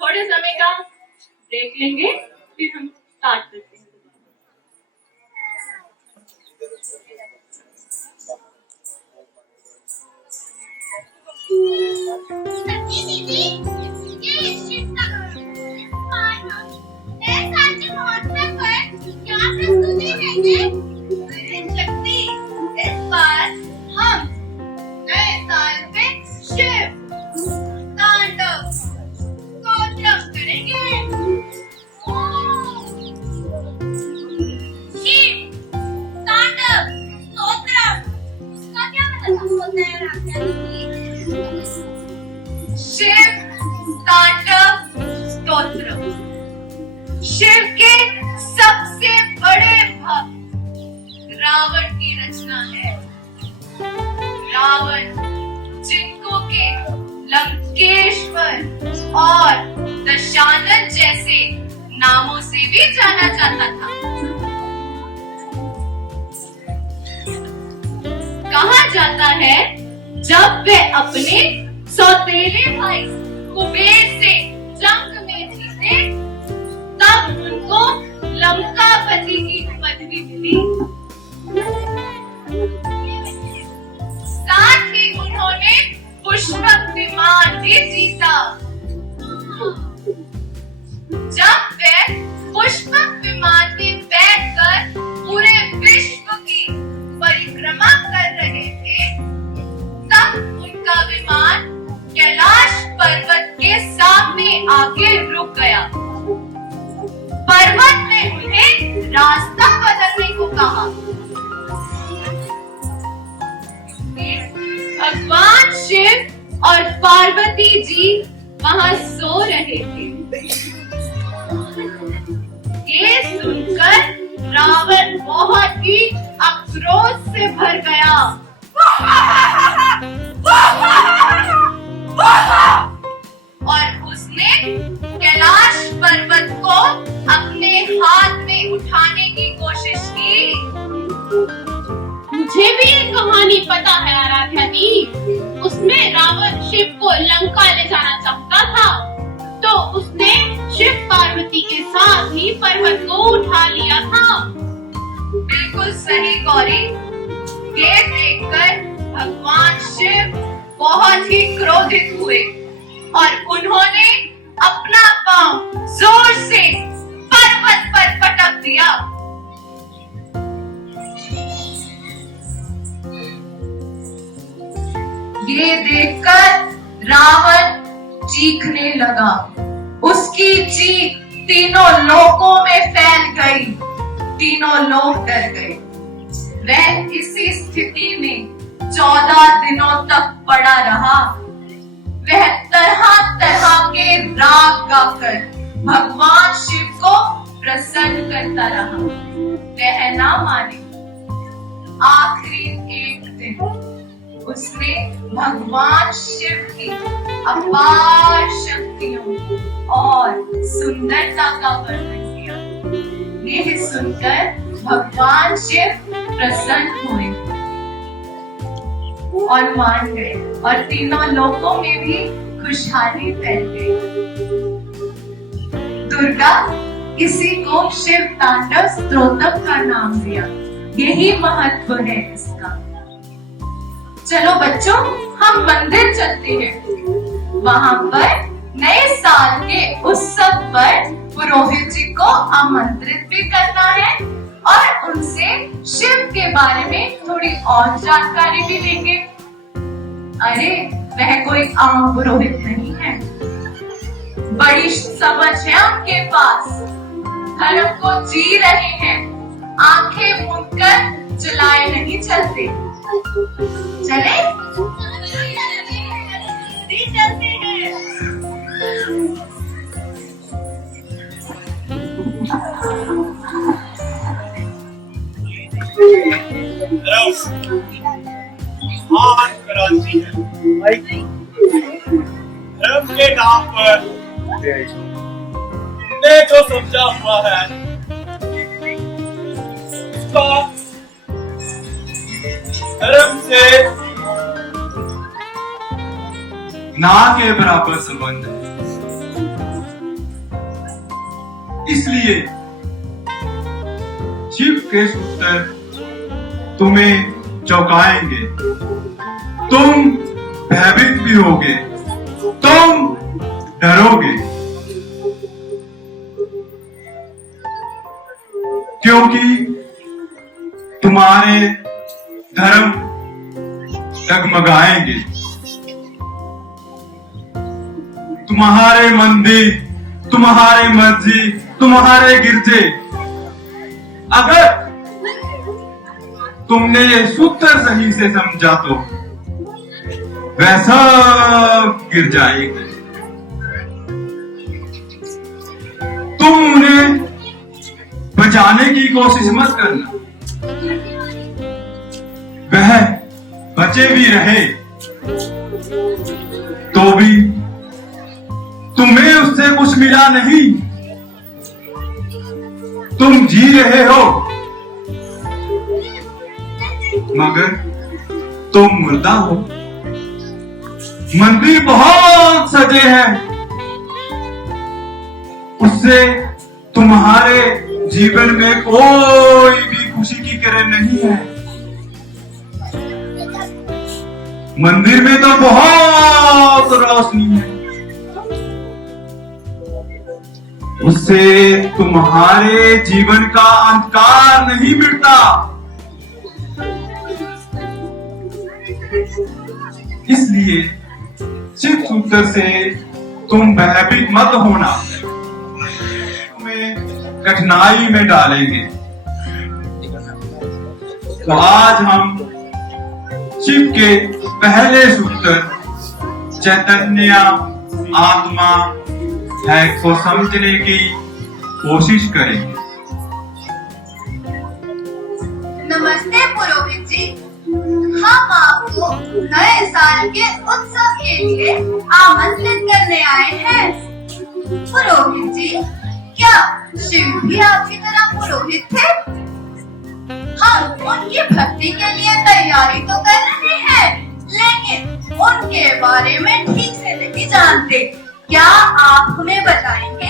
थोड़े समय का ब्रेक लेंगे, फिर हम स्टार्ट करते हैं। दीदी, ये शिव का नए साल के महोत्सव पर क्या प्रस्तुति देंगे? शक्ति, इस बार हम नए साल में शिव तांडव स्तोत्रम करेंगे। शिव तांडव स्तोत्रम, इसका क्या मतलब होता है राजा जी? शिव तांडव स्तोत्रम शिव के सबसे बड़े भक्त रावण की रचना है। रावण, जिनको के लंकेश्वर और दशानन जैसे नामों से भी जाना जाता था। कहा जाता है जब वे अपने सौतेले भाई कुबेर से जंग में जीते, तब उनको लंकापति की पदवी मिली। साथ ही उन्होंने पुष्पक विमान भी जीता। जब वे पुष्पक विमान में बैठकर पूरे विश्व की परिक्रमा कर रहे थे, तब उनका विमान कैलाश पर्वत के सामने आके रुक गया। पर्वत ने उन्हें रास्ता बदलने को कहा। भगवान शिव और पार्वती जी वहां सो रहे थे। ये सुनकर रावण बहुत ही आक्रोश से भर गया और उसने कैलाश पर्वत को अपने हाथ में उठाने की कोशिश की। मुझे भी एक कहानी पता है आराध्या दी। उसमें रावण शिव को लंका ले जाना चाहता था, तो उसने शिव पार्वती के साथ ही पर्वत को उठा लिया था। बिल्कुल सही गौरी। ये देखकर भगवान शिव बहुत ही क्रोधित हुए और उन्होंने अपना पांव जोर से पर्वत पर पटक दिया। ये देखकर रावण चीखने लगा। उसकी चीख तीनों लोकों में फैल गई। तीनों लोग डर गए। वह इसी स्थिति में 14 दिनों तक पड़ा रहा। वह तरह तरह के राग गाकर भगवान शिव को प्रसन्न करता रहा। वह ना माने। आखिरी एक दिन उसने भगवान शिव की अपार शक्तियों और सुंदरता का वर्णन किया। यह सुनकर भगवान शिव प्रसन्न हुए और मान गए और तीनों लोकों में भी खुशहाली फैल गई। दुर्गा, इसी को शिव तांडव स्तोत्रम का नाम दिया। यही महत्व है इसका। चलो बच्चों, हम मंदिर चलते हैं। वहां पर नए साल के उत्सव पर पुरोहित जी को आमंत्रित भी करना है और उनसे शिव के बारे में थोड़ी और जानकारी भी लेंगे। अरे, वह कोई आम पुरोहित नहीं है। बड़ी समझ है उनके पास। धर्म को जी रहे हैं। आंखें मूंदकर चलाए नहीं चलते। चले? चलते हैं। महान क्रांति है। धर्म के नाम पर तुमने जो समझा हुआ है ना के बराबर संबंध है। इसलिए शिव के सूत्र तुम्हें चौंकाएंगे, तुम भयभीत भी होगे, तुम डरोगे, क्योंकि तुम्हारे धर्म डगमगाएंगे, तुम्हारे मंदिर, तुम्हारे मस्जिद, तुम्हारे गिरजे, अगर तुमने ये सूत्र सही से समझा तो वैसा गिर जाएगा। तुम उन्हें बचाने की कोशिश मत करना, वह बचे भी रहे तो भी तुम्हें उससे कुछ मिला नहीं। तुम जी रहे हो मगर तुम मुर्दा हो। मंदिर बहुत सजे हैं, उससे तुम्हारे जीवन में कोई भी खुशी की किरण नहीं है। मंदिर में तो बहुत रोशनी है, उससे तुम्हारे जीवन का अंधकार नहीं मिटता। इसलिए शिव सूत्र से तुम भयभीत मत होना, तुम्हें कठिनाई में डालेंगे। तो आज हम शिव के पहले सूत्र चैतन्य आत्मा है को समझने की कोशिश करेंगे। नमस्ते पुरोहित जी, हम आपको नए साल के उत्सव के लिए आमंत्रित करने आए हैं। पुरोहित जी, क्या शिव भी आपकी तरह पुरोहित थे? हम उनकी भक्ति के लिए तैयारी तो कर रहे हैं, लेकिन उनके बारे में ठीक से नहीं जानते। क्या आप हमें बताएंगे?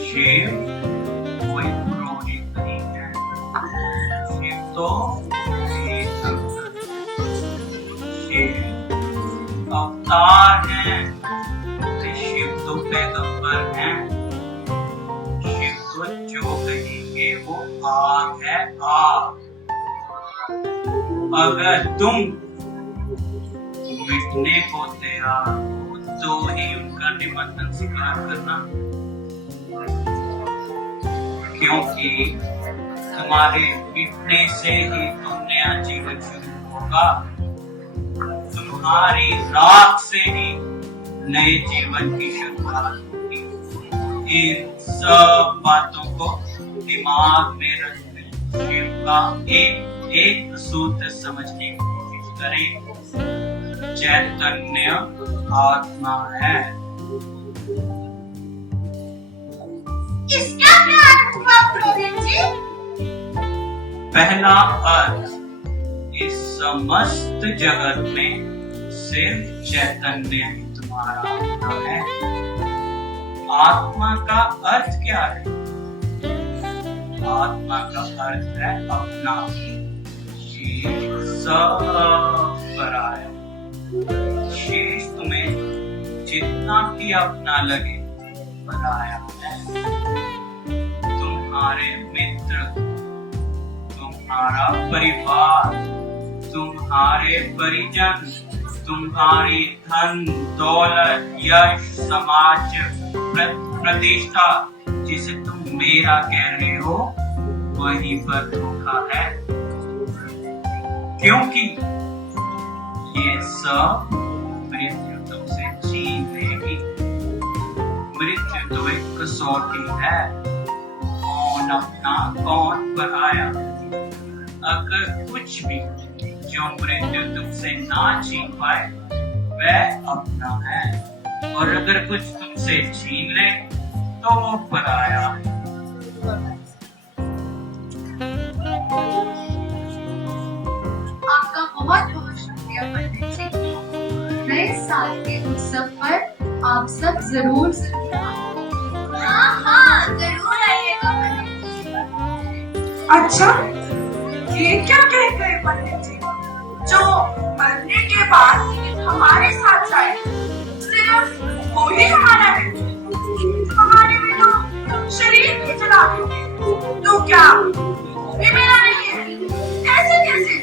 शिव कोई पुरोहित नहीं है, शिव तो एक शिव अवतार है, शिव तो पैगंबर है। शिव तो जो कहेंगे वो आग है, आग। अगर तुम मिटने को तैयार हो तो ही उनका निमंत्रण स्वीकार करना, क्योंकि तुम्हारे मिटने से ही तो नया जीवन शुरू होगा। तुम्हारी राख से ही नए जीवन की शुरुआत होगी। इन सब बातों को दिमाग में रखते शिव का एक एक सूत्र समझने की कोशिश करें। चैतन्य आत्मा है। इसका क्या अर्थ हुआ पुरोहित जी? पहला अर्थ, इस समस्त जगत में सिर्फ चैतन्य ही तुम्हारा आत्मा है। आत्मा का अर्थ क्या है? आत्मा का अर्थ है अपना, सब पराया। शेष तुम्हें जितना भी अपना लगे पराया है। तुम्हारे मित्र, तुम्हारा परिवार, तुम्हारे परिजन, तुम्हारी धन दौलत, यश, समाज, प्रतिष्ठा, जिसे तुम मेरा कह रहे हो, वही पर धोखा है। क्योंकि ये सब मृत्यु तुमसे छीन लेगी। मृत्यु तो एक कसौटी है, कौन अपना कौन पराया। अगर कुछ भी जो मृत्यु तुमसे ना छीन पाए वह अपना है, और अगर कुछ तुमसे छीन ले तो वो पराया है। आपका साल के उत्सव पर आप सब जरूर हाँ जरूर आइएगा पंडित जी। अच्छा, ये क्या कह गए पंडित जी? जो मरने के बाद हमारे साथ जाए सिर्फ वो ही हमारा है। हमारे में तो शरीर भी जला है, तो क्या वो भी मेरा नहीं है? ऐसे कैसे?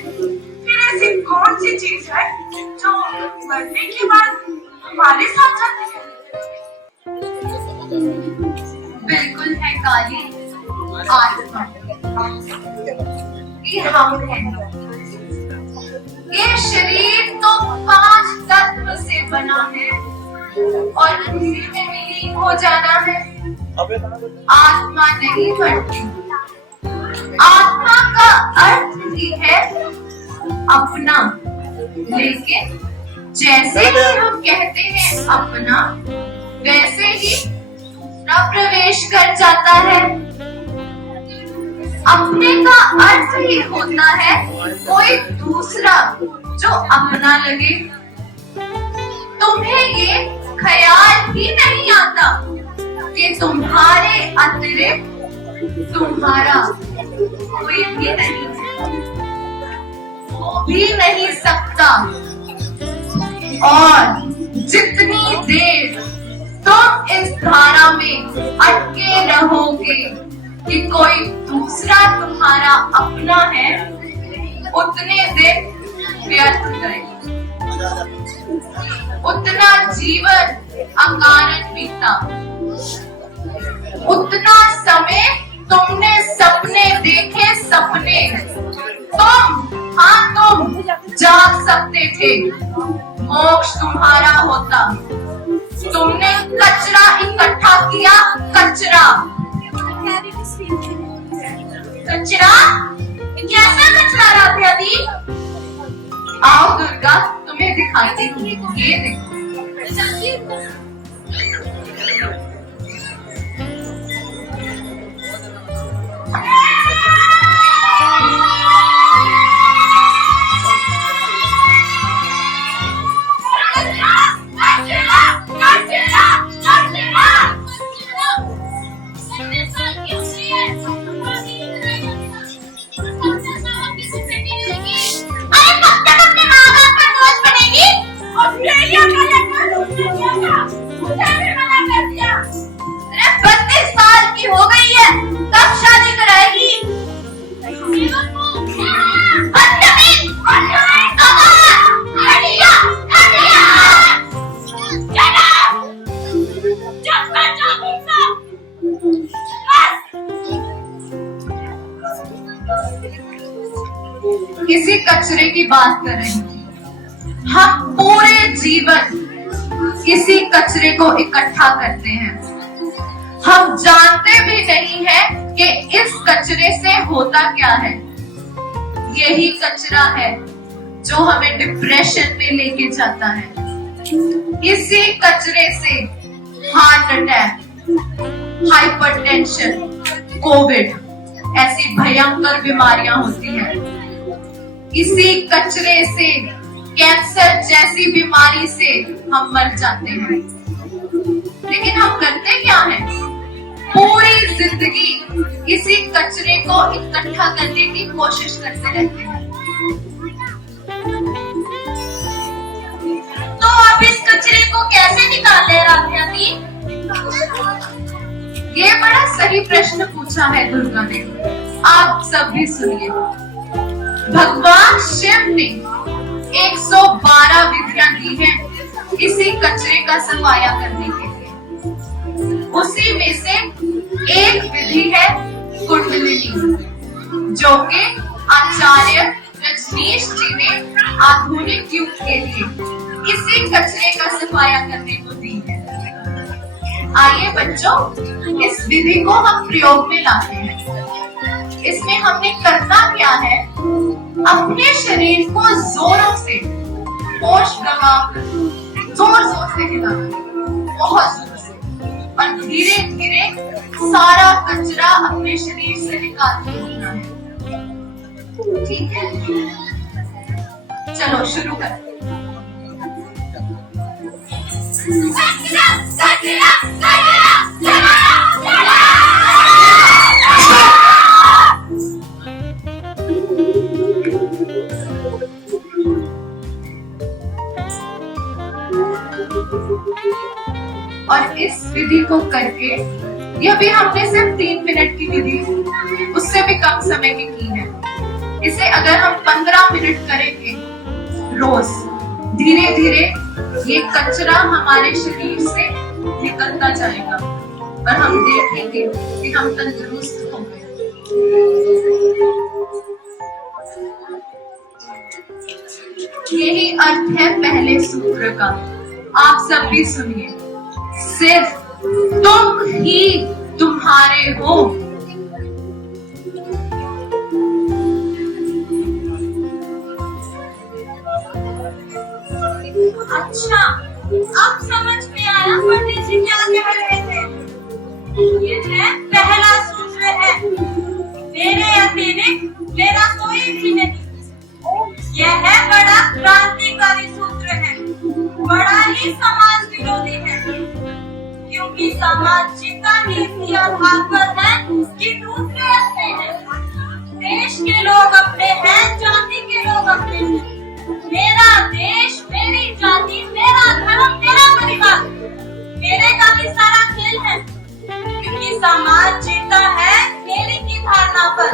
फिर ऐसी कौन सी चीज है जो मरने के बाद हमारे साथ जाती है? बिल्कुल है काली, आत्मा। ये हम हैं। ये शरीर तो 5 तत्व से बना है और उसी में विलीन हो जाना है। आत्मा नहीं मरती। आत्मा का अर्थ ही है अपना, लेकिन जैसे ही हम कहते हैं अपना, वैसे ही दूसरा प्रवेश कर जाता है। अपने का अर्थ ही होता है कोई दूसरा जो अपना लगे। तुम्हें ये ख्याल ही नहीं आता कि तुम्हारे अतिरिक्त तुम्हारा कोई भी नहीं है, हो भी नहीं सकता। और जितनी देर तुम इस धारा में अटके रहोगे कि कोई दूसरा तुम्हारा अपना है, उतने दिन व्यर्थ गए। उतना जीवन अकारण बीता। उतना समय तुमने सपने देखे, सपने। तुम जाग सकते थे, मोक्ष तुम्हारा होता। तुमने कचरा इकट्ठा किया, कचरा। कचरा? कैसा कचरा राधिया दी? आओ दुर्गा, तुम्हें दिखाती हूँ। ये देखो। किसी कचरे की बात कर रही थी। हम पूरे जीवन किसी कचरे को इकट्ठा करते हैं। हम जानते भी नहीं है कि इस कचरे से होता क्या है। यही कचरा है जो हमें डिप्रेशन में लेके जाता है। इसी कचरे से हार्ट अटैक, हाइपरटेंशन, कोविड ऐसी भयंकर बीमारियां होती हैं। इसी कचरे से, कैंसर जैसी बीमारी से हम मर जाते हैं। लेकिन हम करते क्या हैं? पूरी जिंदगी इसी कचरे को इकट्ठा करने की कोशिश करते रहते हैं। तो आप इस कचरे को कैसे निकाले राधिया दी? ये बड़ा सही प्रश्न पूछा है दुर्गा ने। आप सब भी सुनिए। भगवान शिव ने 112 विधियां दी हैं इसी कचरे का सफाया करने के लिए। उसी में से एक विधि है कुंडलिनी, जो कि आचार्य रजनीश जी ने आधुनिक युग के लिए इसी कचरे का सफाया करने को दी है। आइए बच्चों, इस विधि को हम प्रयोग में लाते हैं। इसमें हमने करना क्या है? अपने शरीर को जोरों से, होश गवा जोर जोर से हिलाना, बहुत जोर से, और धीरे धीरे सारा कचरा अपने शरीर से निकालते रहना है। ठीक है, चलो शुरू करते हैं। और इस विधि को करके, यह भी हमने सिर्फ 3 मिनट की विधि, उससे भी कम समय की है। इसे अगर हम 15 मिनट करेंगे रोज, धीरे धीरे ये कचरा हमारे शरीर से निकलता जाएगा और हम देखेंगे कि हम तंदुरुस्त हो गए। यही अर्थ है पहले सूत्र का। आप सब भी सुनिए। सिर्फ तुम ही तुम्हारे हो। अच्छा, अब समझ में आया पंडित जी क्या कह रहे थे। ये है पहला सूत्र है, मेरे अतिरिक्त मेरा कोई भी नहीं। यह है बड़ा क्रांतिकारी सूत्र है, बड़ा ही समाज विरोधी है, क्योंकि समाज जितना ही इसी आधार पर है कि दूसरे अपने हैं, देश के लोग अपने हैं, जाति के लोग अपने हैं। मेरा देश, मेरी जाति, मेरा धर्म, मेरा परिवार, मेरे का ही सारा खेल है, क्योंकि समाज जीता है मेरे की धारणा पर।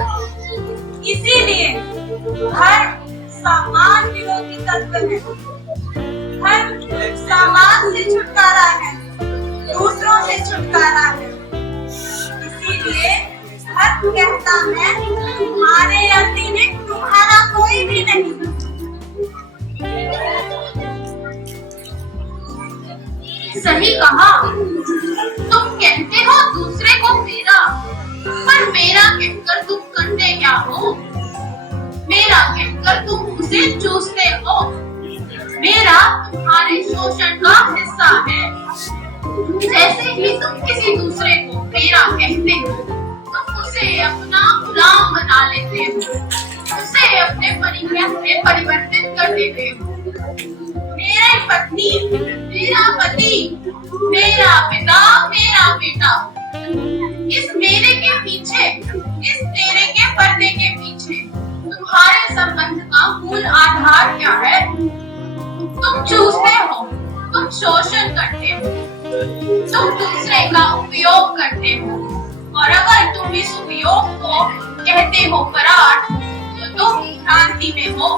इसीलिए धर्म समाज विरोधी तत्व है। धर्म समाज से छुटकारा है, दूसरों से छुटकारा है। इसीलिए धर्म कहता है तुम्हारे अतिरिक्त तुम्हारा कोई भी नहीं। सही कहा। तुम कहते हो दूसरे को मेरा, पर मेरा कहकर तुम करते क्या हो? मेरा कहकर तुम उसे चूसते हो। मेरा तुम्हारे शोषण का हिस्सा है। जैसे ही तुम किसी दूसरे को मेरा कहते हो, तुम उसे अपना गुलाम बना लेते हो, उसे अपने परिवार में परिवर्तित कर देते हो। मेरी पत्नी, मेरा पति, मेरा पिता, मेरा बेटा, इस मेरे के पीछे, इस तेरे के पर्दे के पीछे तुम्हारे संबंध का मूल आधार क्या है? तुम चूसते हो, तुम शोषण करते हो, तुम दूसरे का उपयोग करते हो, और अगर तुम इस उपयोग को कहते हो पराठ, तो तुम भ्रांति में हो।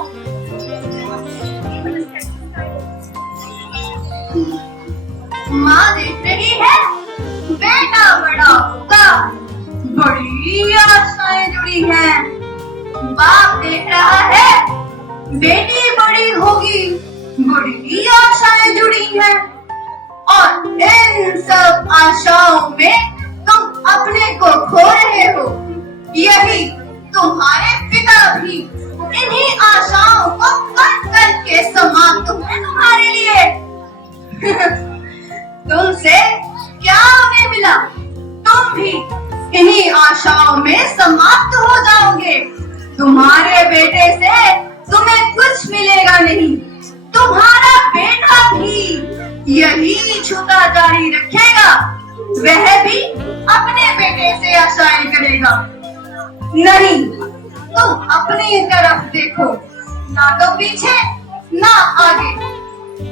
माँ देख रही है, बेटा बड़ा होगा, बड़ी आशाएं जुड़ी हैं। बाप देख रहा है, बेटी बड़ी होगी, बड़ी आशाएं जुड़ी हैं। और इन सब आशाओं में तुम अपने को खो रहे हो। यही तुम्हारे पिता भी इन्हीं आशाओं को कर करके समाप्त हुए तुम्हारे लिए। तुमसे क्या उन्हें मिला? तुम भी इन्हीं आशाओं में समाप्त हो जाओगे। तुम्हारे बेटे से तुम्हें कुछ मिलेगा नहीं। तुम्हारा बेटा भी यही छुटा जारी रखेगा, वह भी अपने बेटे से आशाएं करेगा। नहीं, तुम अपनी तरफ देखो, ना तो पीछे ना आगे,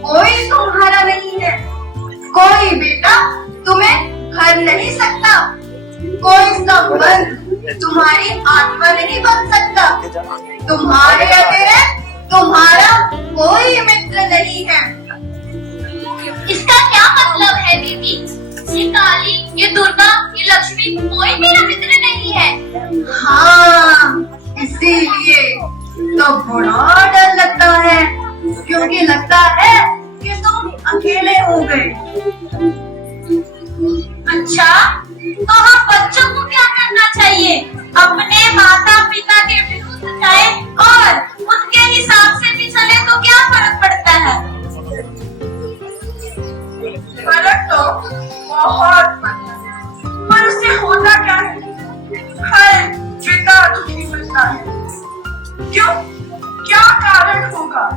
कोई तुम्हारा नहीं है। कोई बेटा तुम्हें घर नहीं सकता, कोई संबंध तुम्हारी आत्मा नहीं बन सकता। तुम्हारे अतिरिक्त तुम्हारा कोई मित्र नहीं है। इसका क्या मतलब है दीदी? ये काली, ये दुर्गा, ये लक्ष्मी, कोई मेरा मित्र नहीं है। हाँ, इसीलिए तो बड़ा डर लगता है, क्योंकि लगता है कि तुम अकेले हो गए। अच्छा, तो हम बच्चों को क्या करना चाहिए? अपने माता पिता के विरुद्ध जाए और उनके हिसाब से भी चले तो क्या फर्क पड़ता है? फर्क तो बहुत पड़ता है, पर उससे होता क्या है? हर पिता दुखी मिलता है। क्यों? क्या कारण होगा?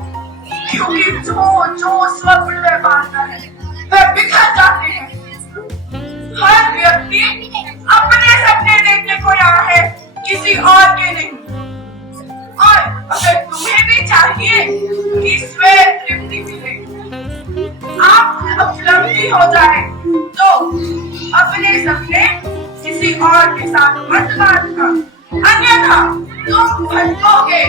क्योंकि जो स्वप्न पाता है तो अपने सपने किसी और के साथ मत बांटना, अन्यथा तुम भटकोगे।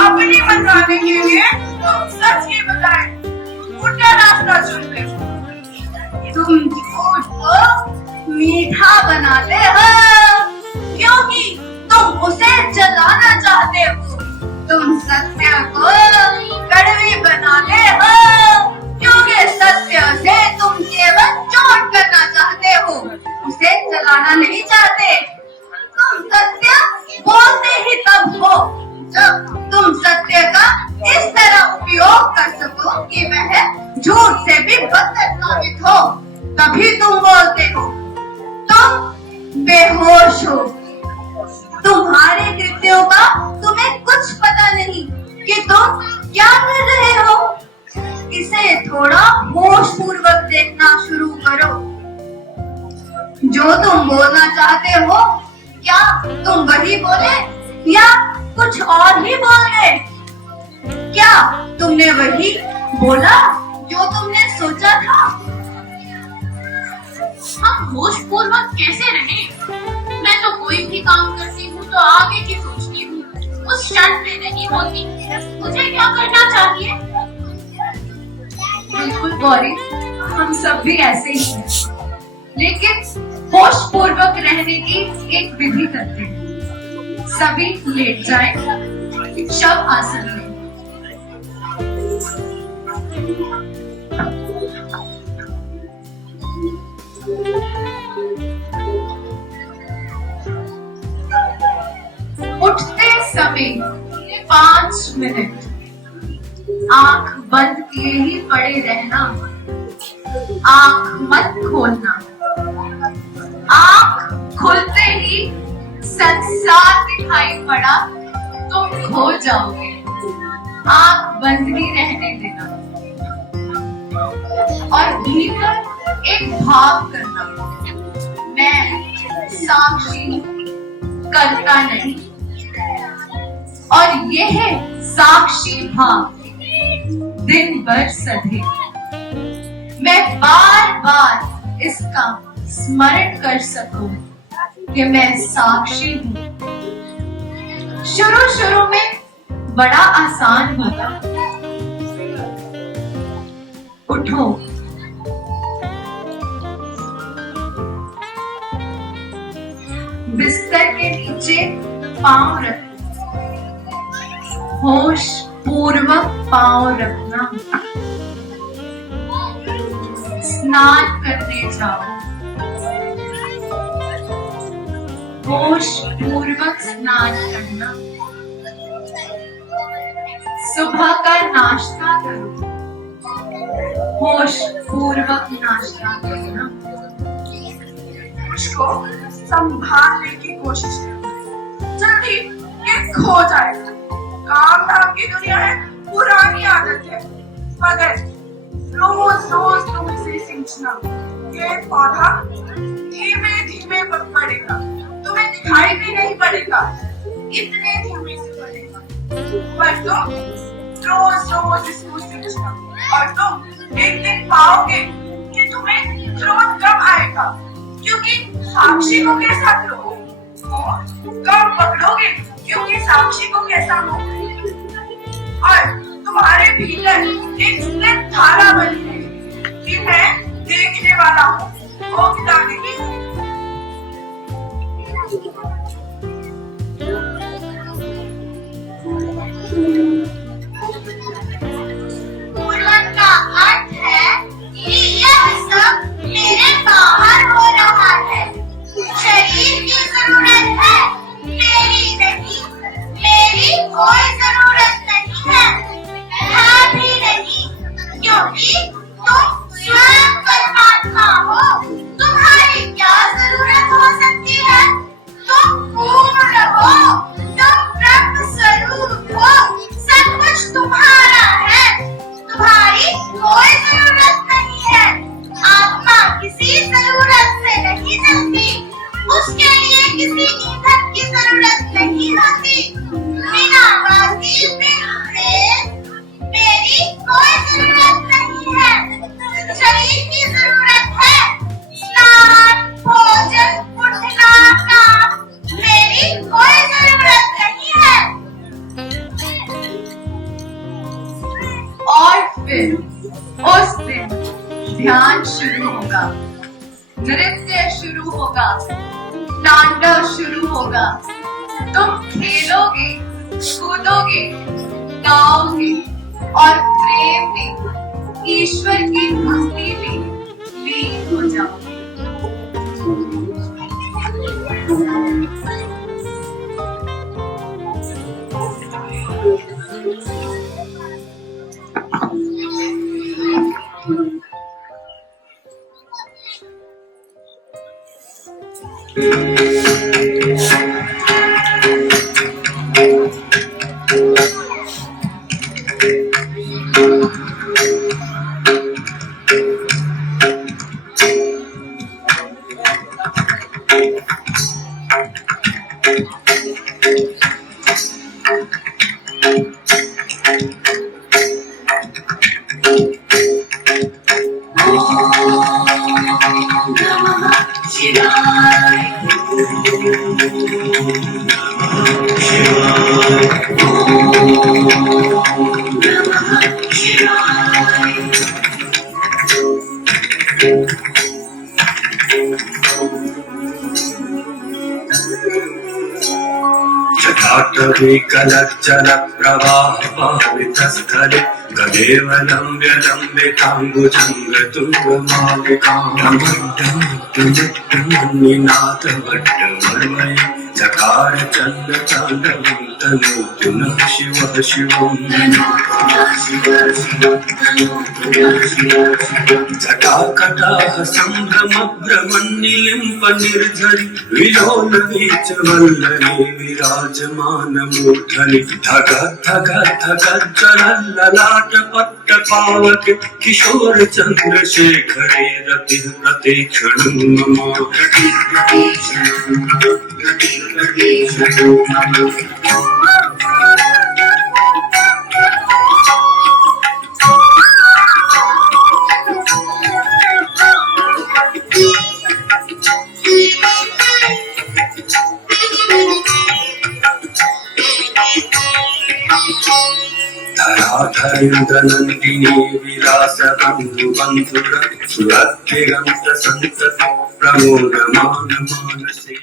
अपनी मनमाने के लिए तुम सच के बजाय उल्टा रास्ता चुनते हो। तुम झूठ को मीठा बनाते हो क्योंकि तुम उसे जलाना चाहते हो। तुम सत्य को कड़वी बनाते हो क्योंकि सत्य से तुम केवल चोट करना चाहते हो, उसे जलाना नहीं चाहते। तुम सत्य बोलते ही तब हो जब तुम सत्य का इस तरह उपयोग कर सको कि वह झूठ से भी बदतर साबित हो, तभी तुम बोलते हो। तुम बेहोश हो, तुम्हारे कृत्यों का तुम्हें कुछ पता नहीं कि तुम क्या कर रहे हो। इसे थोड़ा होश पूर्वक देखना शुरू करो। जो तुम बोलना चाहते हो, क्या तुम वही बोले या कुछ और ही बोल गए? क्या तुमने वही बोला जो तुमने सोचा था? हम होशपूर्वक कैसे रहें? मैं तो कोई भी काम करती हूँ तो आगे की सोचती हूँ, उस क्षण पे नहीं होती। मुझे क्या करना चाहिए? बिल्कुल गौरी, हम सब भी ऐसे ही हैं, लेकिन होश पूर्वक रहने की एक विधि करते हैं। सभी लेट जाएं, शव आसन में। उठते समय 5 मिनट आंख बंद किए ही पड़े रहना, आंख मत खोलना। आंख खुलते ही संसार दिखाई पड़ा, तुम खो जाओगे। आंख बंद ही रहने देना और भीतर एक भाव करना, मैं साक्षी करता नहीं। और यह साक्षी भाव दिन भर सधे। मैं बार बार इसका स्मरण कर सकूं कि मैं साक्षी हूं। शुरू में बड़ा आसान होता। उठो, बिस्तर के नीचे पांव रखो, होश पूर्वक पांव रखना। स्नान करने जाओ, होश पूर्वक स्नान करना। सुबह का नाश्ता करो, होश पूर्वक नाश्ता करना। मुझको संभालने की कोशिश करो, जल्दी ये खो जाएगा। काम धाम की दुनिया है, पुरानी आदत है, मगर रोज रोज तुम इसे सींचना। ये पौधा धीमे धीमे बढ़ेगा, तुम्हें दिखाई भी नहीं पड़ेगा, इतने धीमे से बढ़ेगा। पर तुम रोज रोज इसको सींचना और तुम एक दिन पाओगे कि तुम्हें क्रोध कब आएगा, क्योंकि साक्षी को कैसा क्रोध, कब पकड़ोगे क्योंकि साक्षी को कैसा मोह। और तुम्हारे भीतर एक स्थिर धारा बनी है कि मैं देखने वाला हूँ, भोगता नहीं हूँ। पूर्वक का अर्थ है कि यह सब मेरे बाहर हो रहा है। शरीर की जरूरत है, मेरी नहीं। मेरी कोई जरूरत नहीं है भी नहीं, क्योंकि तुम स्वयं परमात्मा हो। तुम्हारी क्या जरूरत हो सकती है? तुम पूर्ण हो, तुम ब्रह्म स्वरूप हो, सब कुछ तुम्हारा है। तुम्हारी कोई जरूरत नहीं है। आत्मा किसी जरूरत से नहीं चलती, उसके लिए किसी ईंधन की जरूरत नहीं होती। बिना बाती मेरी कोई जरूरत नहीं है। शरीर की जरूरत है, नृत्य शुरू होगा, तांडव शुरू होगा। तुम खेलोगे, कूदोगे, गाओगे और प्रेम में ईश्वर की भक्ति में लीन हो जाओगे। जटाटवी कलज्जल प्रवाह पावितस्थले गदेव लम्ब्य लम्बिताङ्गुजङ्गतुङ्गमालिकामन्निनाथभट्टवर्मये चकार चण्ड ताण्डवं तनोतु नः शिवः शिवम् जटाकटाह सम्भ्रमभ्रमन्निलिम्प निर्झरि विलोल वीचवल्लरी विराजमानमूर्धनि धग धग धग जलल्ललाट पट्ट पावके किशोर चन्द्रशेखरे रतिः प्रतीक्षणं मम धराधरेन्द्रनन्दिनी विलास बन्धु बन्धुर सुरभ्यगन्त सन्तति प्रमोदमान मानसे।